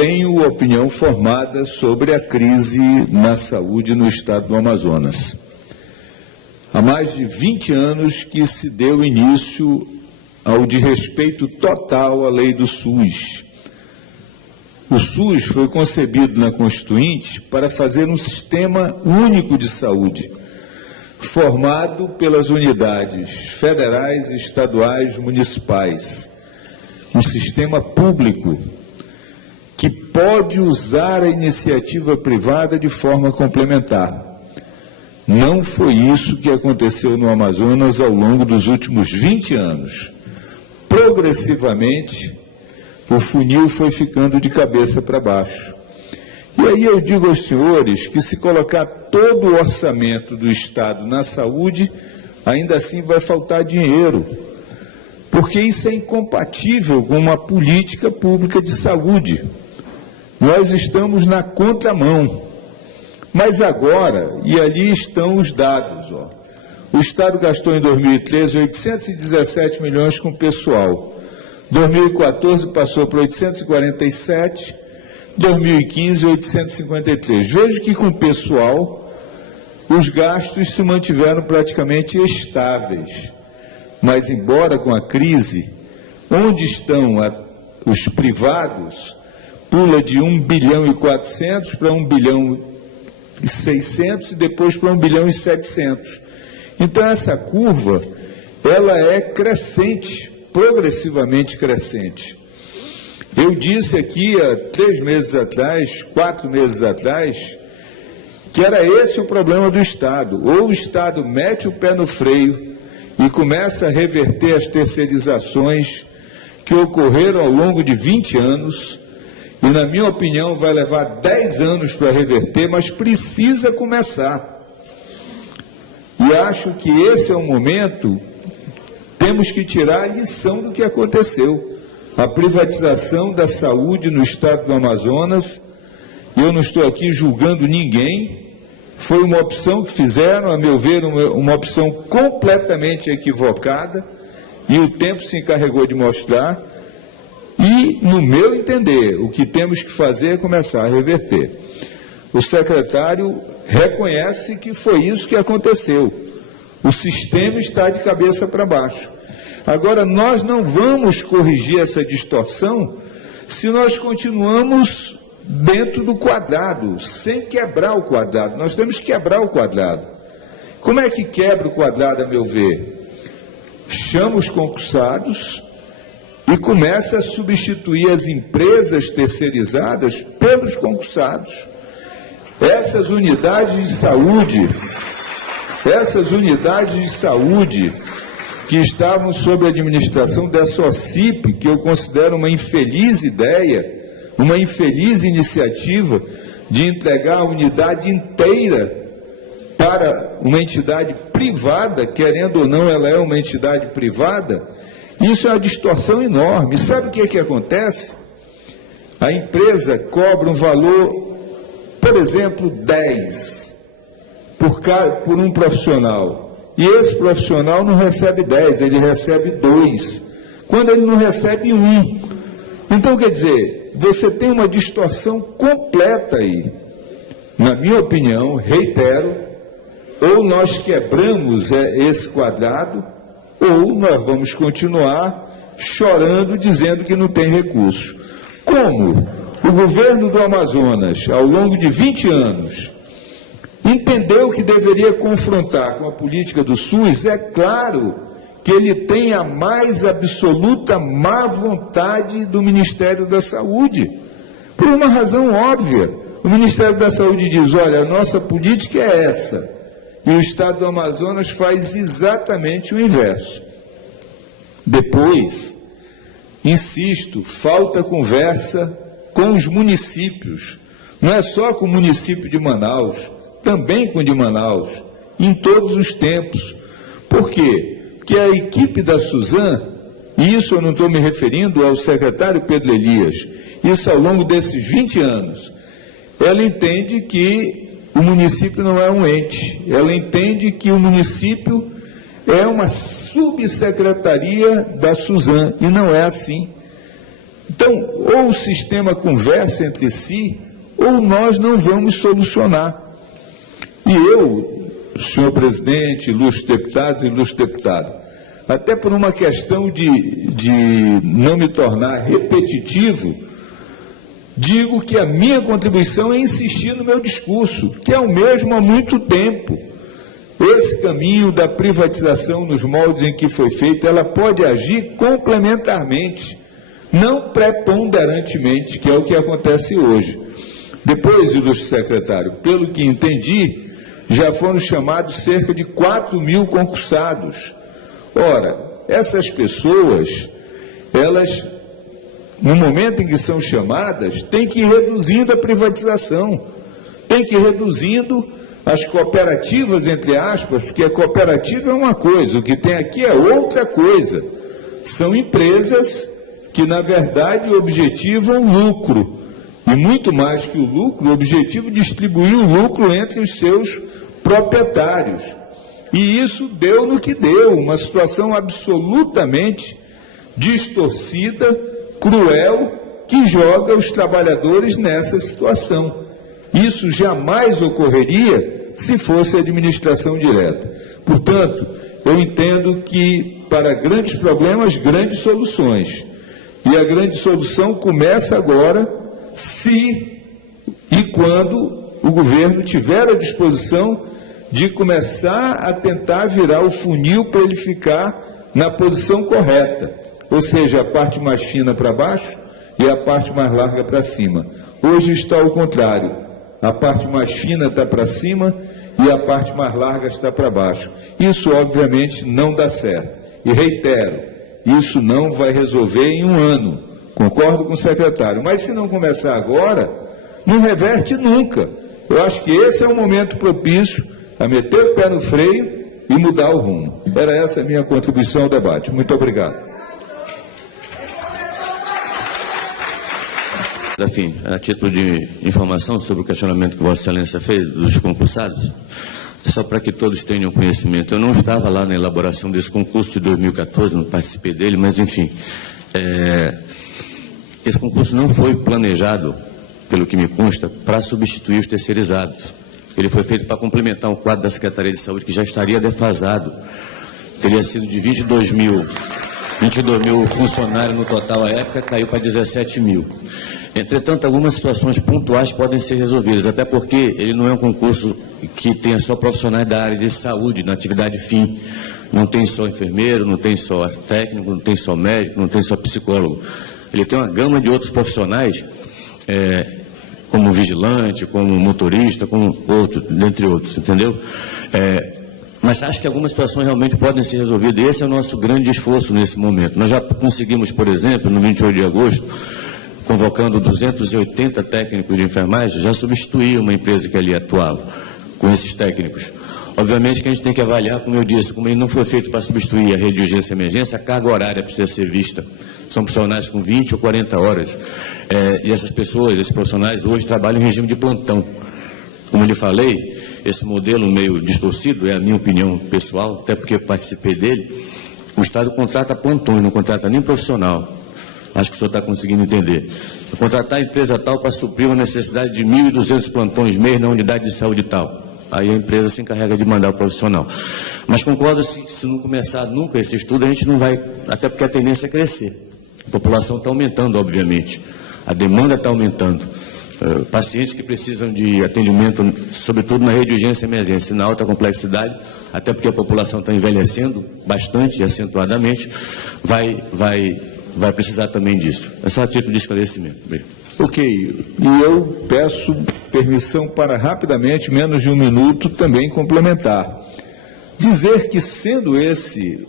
tenho opinião formada sobre a crise na saúde no estado do Amazonas. Há mais de 20 anos que se deu início ao desrespeito total à lei do SUS. O SUS foi concebido na Constituinte para fazer um sistema único de saúde, formado pelas unidades federais, estaduais, municipais. Um sistema público que pode usar a iniciativa privada de forma complementar. Não foi isso que aconteceu no Amazonas ao longo dos últimos 20 anos. Progressivamente, o funil foi ficando de cabeça para baixo. E aí eu digo aos senhores que se colocar todo o orçamento do Estado na saúde, ainda assim vai faltar dinheiro, porque isso é incompatível com uma política pública de saúde. Nós estamos na contramão. Mas agora, e ali estão os dados, ó. O Estado gastou em 2013 817 milhões com pessoal. 2014 passou para 847, 2015 853. Vejo que com pessoal os gastos se mantiveram praticamente estáveis. Mas embora com a crise, onde estão os privados, pula de 1 bilhão e 400 para 1 bilhão e 600 e depois para 1 bilhão e 700. Então essa curva, ela é crescente, progressivamente crescente. Eu disse aqui há 3 meses atrás, 4 meses atrás, que era esse o problema do Estado. Ou o Estado mete o pé no freio e começa a reverter as terceirizações que ocorreram ao longo de 20 anos, e, na minha opinião, vai levar 10 anos para reverter, mas precisa começar. E acho que esse é o momento, temos que tirar a lição do que aconteceu. A privatização da saúde no estado do Amazonas, eu não estou aqui julgando ninguém, foi uma opção que fizeram, a meu ver, uma opção completamente equivocada, e o tempo se encarregou de mostrar. E, no meu entender, o que temos que fazer é começar a reverter. O secretário reconhece que foi isso que aconteceu. O sistema está de cabeça para baixo. Agora, nós não vamos corrigir essa distorção se nós continuamos dentro do quadrado, sem quebrar o quadrado. Nós temos que quebrar o quadrado. Como é que quebra o quadrado, a meu ver? Chama os concursados e começa a substituir as empresas terceirizadas pelos concursados. Essas unidades de saúde que estavam sob a administração da SOCIP, que eu considero uma infeliz ideia, uma infeliz iniciativa de entregar a unidade inteira para uma entidade privada, querendo ou não, ela é uma entidade privada. Isso é uma distorção enorme. Sabe o que acontece? A empresa cobra um valor, por exemplo, 10 por um profissional. E esse profissional não recebe 10, ele recebe 2. Quando ele não recebe 1. Então, quer dizer, você tem uma distorção completa aí. Na minha opinião, reitero, ou nós quebramos esse quadrado, ou nós vamos continuar chorando, dizendo que não tem recursos. Como o governo do Amazonas, ao longo de 20 anos, entendeu que deveria confrontar com a política do SUS, é claro que ele tem a mais absoluta má vontade do Ministério da Saúde, por uma razão óbvia. O Ministério da Saúde diz, olha, a nossa política é essa, e o Estado do Amazonas faz exatamente o inverso. Depois, insisto, falta conversa com os municípios, não é só com o município de Manaus, também com o de Manaus, em todos os tempos. Por quê? Porque a equipe da Suzan, e isso eu não estou me referindo ao secretário Pedro Elias, isso ao longo desses 20 anos, ela entende que o município não é um ente, ela entende que o município é uma subsecretaria da Suzan, e não é assim. Então, ou o sistema conversa entre si, ou nós não vamos solucionar. E eu, senhor presidente, ilustres deputados e ilustre deputado, até por uma questão de não me tornar repetitivo, digo que a minha contribuição é insistir no meu discurso, que é o mesmo há muito tempo. Esse caminho da privatização nos moldes em que foi feito, ela pode agir complementarmente, não preponderantemente, que é o que acontece hoje. Depois, ilustre secretário, pelo que entendi, já foram chamados cerca de 4.000 concursados. Ora, essas pessoas, elas, no momento em que são chamadas, têm que ir reduzindo a privatização, têm que ir reduzindo as cooperativas, entre aspas, porque a cooperativa é uma coisa, o que tem aqui é outra coisa. São empresas que, na verdade, objetivam lucro. E muito mais que o lucro, o objetivo é distribuir o lucro entre os seus proprietários. E isso deu no que deu, uma situação absolutamente distorcida, cruel, que joga os trabalhadores nessa situação. Isso jamais ocorreria se fosse administração direta. Portanto, eu entendo que para grandes problemas, grandes soluções. E a grande solução começa agora, se e quando o governo tiver a disposição de começar a tentar virar o funil para ele ficar na posição correta, ou seja, a parte mais fina para baixo e a parte mais larga para cima. Hoje está ao contrário, a parte mais fina está para cima e a parte mais larga está para baixo. Isso, obviamente, não dá certo. E reitero, isso não vai resolver em um ano. Concordo com o secretário, mas se não começar agora, não reverte nunca. Eu acho que esse é o momento propício a meter o pé no freio e mudar o rumo. Era essa a minha contribuição ao debate. Muito obrigado. Enfim, a título de informação sobre o questionamento que Vossa Excelência fez dos concursados, só para que todos tenham conhecimento, eu não estava lá na elaboração desse concurso de 2014, não participei dele, mas enfim, esse concurso não foi planejado, pelo que me consta, para substituir os terceirizados. Ele foi feito para complementar um quadro da Secretaria de Saúde que já estaria defasado. Teria sido de 22 mil funcionários no total à época, caiu para 17 mil. Entretanto, algumas situações pontuais podem ser resolvidas, até porque ele não é um concurso que tenha só profissionais da área de saúde, na atividade fim. Não tem só enfermeiro, não tem só técnico, não tem só médico, não tem só psicólogo. Ele tem uma gama de outros profissionais, como vigilante, como motorista, como outro, dentre outros, entendeu? Mas acho que algumas situações realmente podem ser resolvidas, e esse é o nosso grande esforço nesse momento. Nós já conseguimos, por exemplo, no 28 de agosto, convocando 280 técnicos de enfermagem, já substituir uma empresa que ali atuava com esses técnicos. Obviamente que a gente tem que avaliar, como eu disse, como ele não foi feito para substituir a rede de urgência e emergência, a carga horária precisa ser vista. São profissionais com 20 ou 40 horas. E essas pessoas, esses profissionais, hoje trabalham em regime de plantão. Como eu lhe falei, esse modelo meio distorcido, é a minha opinião pessoal, até porque eu participei dele, o Estado contrata plantões, não contrata nem profissional. Acho que o senhor está conseguindo entender. Contratar a empresa tal para suprir uma necessidade de 1.200 plantões mês na unidade de saúde tal. Aí a empresa se encarrega de mandar o profissional. Mas concordo, se não começar nunca esse estudo, a gente não vai, até porque a tendência é crescer. A população está aumentando, obviamente. A demanda está aumentando. Pacientes que precisam de atendimento, sobretudo na rede de urgência e emergência, na alta complexidade, até porque a população está envelhecendo bastante e acentuadamente, vai precisar também disso. É só a título de esclarecimento. Ok, e eu peço permissão para rapidamente, menos de um minuto, também complementar. Dizer que sendo esse,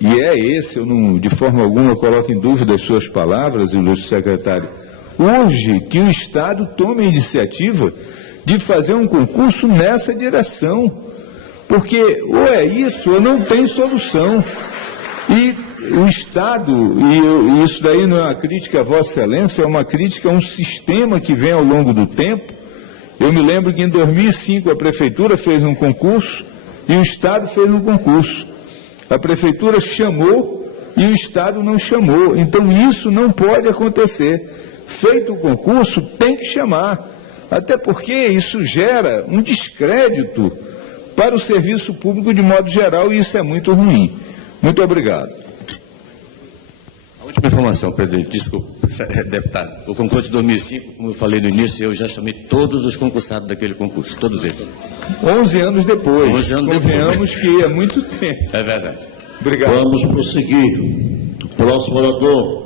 e é esse, eu não, de forma alguma, coloco em dúvida as suas palavras, ilustre secretário, urge que o Estado tome a iniciativa de fazer um concurso nessa direção, porque ou é isso ou não tem solução. E o Estado, e isso daí não é uma crítica a Vossa Excelência, é uma crítica a um sistema que vem ao longo do tempo. Eu me lembro que em 2005 a Prefeitura fez um concurso e o Estado fez um concurso. A Prefeitura chamou e o Estado não chamou. Então, isso não pode acontecer. Feito o concurso, tem que chamar. Até porque isso gera um descrédito para o serviço público de modo geral, e isso é muito ruim. Muito obrigado. A última informação, presidente, desculpa, deputado. O concurso de 2005, como eu falei no início, eu já chamei todos os concursados daquele concurso, todos eles. 11 anos depois. 11 anos Convenhamos depois. Que é muito tempo. É verdade. Obrigado. Vamos prosseguir. O próximo orador,